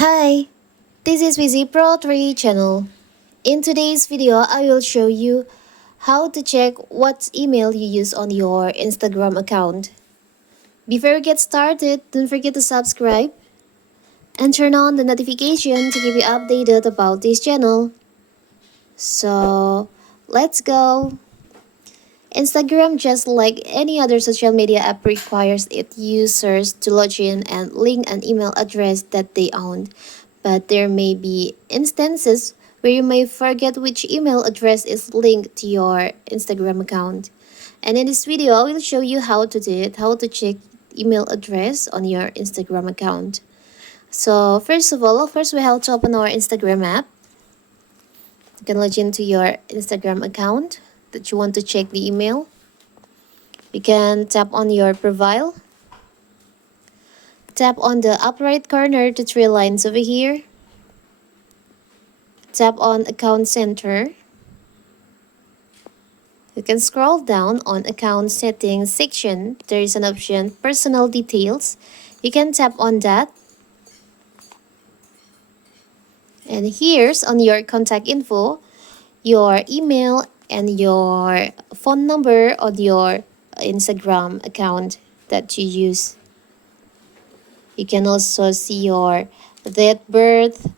Hi, this is Wizzy Pro 3 channel. In today's video, I will show you how to check what email you use on your Instagram account. Before we get started, don't forget to subscribe and turn on the notification to keep you updated about this channel. So, let's go. Instagram, just like any other social media app, requires its users to log in and link an email address that they own. But there may be instances where you may forget which email address is linked to your Instagram account. And in this video, I will show you how to do it, how to check email address on your Instagram account. So first of all, first we have to open our Instagram app. You can log into your Instagram account that you want to check the email. You can tap on your profile. Tap on the upper right corner, the three lines over here. Tap on Account Center. You can scroll down on Account Settings section. There is an option Personal Details. You can tap on that. And here's on your contact info, your email and your phone number on your Instagram account that you use. You can also see your date birth,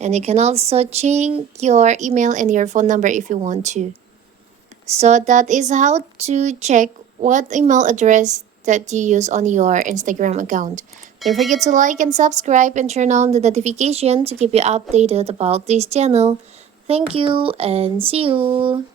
and you can also change your email and your phone number if you want to. So that is how to check what email address that you use on your Instagram account. Don't forget to like and subscribe and turn on the notification to keep you updated about this channel. Thank you and see you.